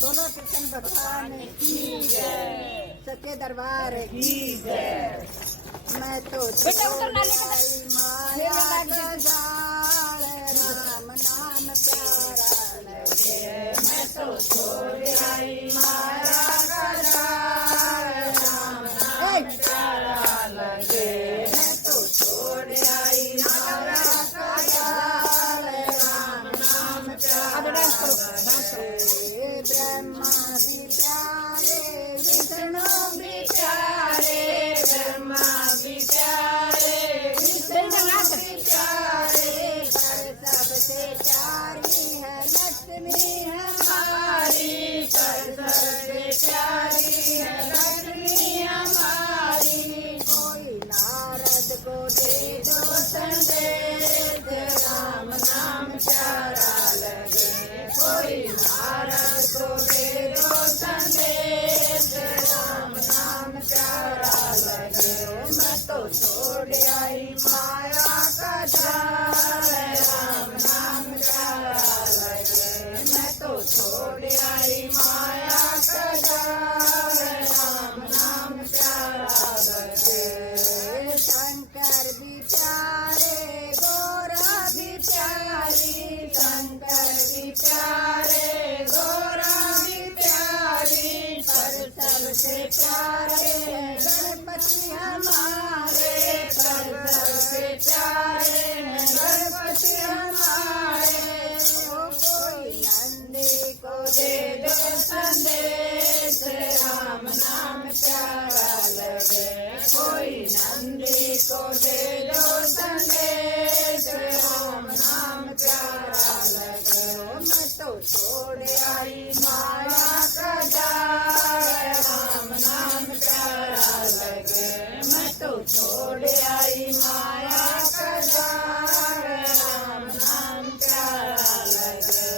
बोलो कृष्ण भगवान की जय, सच्चे दरबार की जय। मैं तो माया का जाल, राम नाम प्यारा लगे। मैं तो छोड़ आई माया का जाल, राम नाम प्यारा लगे। मैं तो छोड़ आई माया का जाल, राम नाम प्यारा लगे। ब्रह्मा भी प्यारे, विष्णु भी प्यारे, ब्रह्मा भी प्यारे, विष्णु भी प्यारे, पर सबसे प्यारी है लक्ष्मी हमारी, पर सबसे प्यारी है लक्ष्मी हमारी। कोई नारद को दे दो संदेश, राम नाम प्यारा लगे। कोई नारद को दे दो संदेश, राम नाम प्यारा लगे। मैं तो छोड़ आई माया का जाल, राम नाम प्यारा लगे। मैं तो छोड़ आई माया का जाल, राम नाम प्यारा लगे। शंकर भी प्यारे, गौरा भी प्यारी, शंकर भी प्यारे, गौरा भी प्यारी, पर सबसे प्यारे हैं गणपति हमारे, पर सबसे प्यारे हैं गणपति हमारे। कोई नंदी को दे दो संदेश, राम नाम प्यारा लगे। कोई नंदी को दे दो संदेश, राम नाम प्यारा लगे। मैं तो छोड़ आई माया का जाल, राम नाम प्यारा लगे। मैं तो छोड़ आई माया का जाल, राम नाम प्यारा लगे।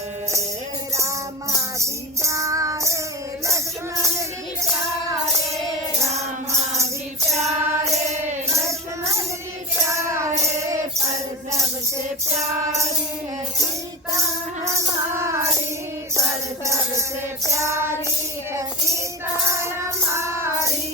रामा भी प्यारे, लक्ष्मण भी प्यारे, रामा भी प्यारे, लक्ष्मण भी प्यारे, पर सबसे प्यारी है सीता हमारी, पर सबसे प्यारी है सीता हमारी।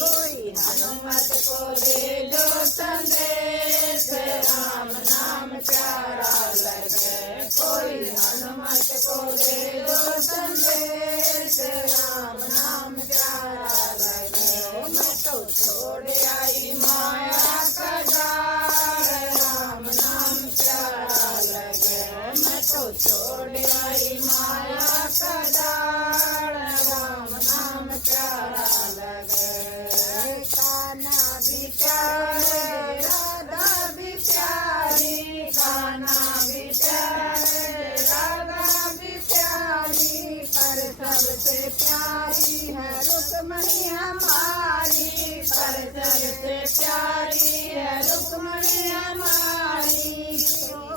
कोई हनुमत को दे दो संदेश, राम नाम प्यारा लगे। कोई हनुमत को दे दो संदेश, राम नाम प्यारा लगे। मैं तो छोड़ आई माया का जाल, राम नाम प्यारा लगे। मैं तो छोड़ आई माया का जाल, राम नाम प्यारा लगे। कान्हा भी प्यारे, राधा भी प्यारी, कान्हा भी प्यारे, राधा भी प्यारी, पर सबसे प्यारी है रुक्मणी हमारी, पर सबसे प्यारी है रुक्मणी हमारी।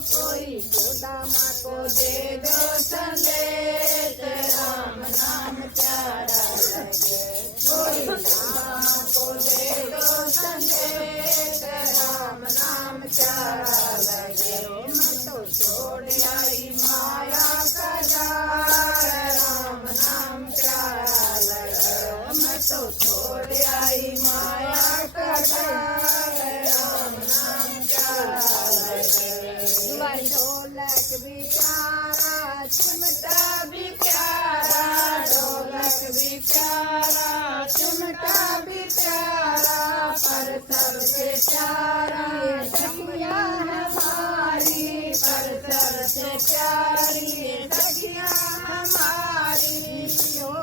कोई सुदामा को दे दो संदेश, राम नाम प्यारा लगे। कोई रामा को दे दो संदेश, राम नाम प्यारा लगे। मैं तो छोड़ आई माया का जाल, राम नाम प्यारा लगे। मैं तो छोड़ आई माया का जाल, राम नाम प्यारा लगे। ढोलक भी प्यारा, चिमटा भी प्यारा, ढोलक भी प्यारा, चिमटा भी प्यारा, पर सबसे प्यारा सखिया हमारी, पर सबसे प्यारी सखिया हमारी।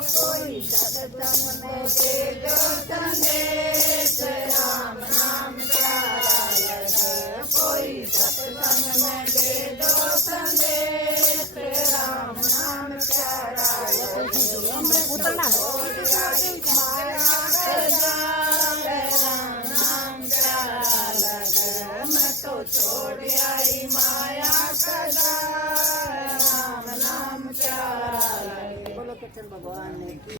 कोई सत्संग में दे दो संदेश, राम नाम प्यारा लगे। कोई सत्संग में दे दो संदेश, राम नाम प्यारा लगे। उतना माया का जाल, राम नाम प्यारा लगे। मैं तो छोड़ आई माया का जाल, राम नाम प्यारा लगे। बोलो कृष्ण भगवान ने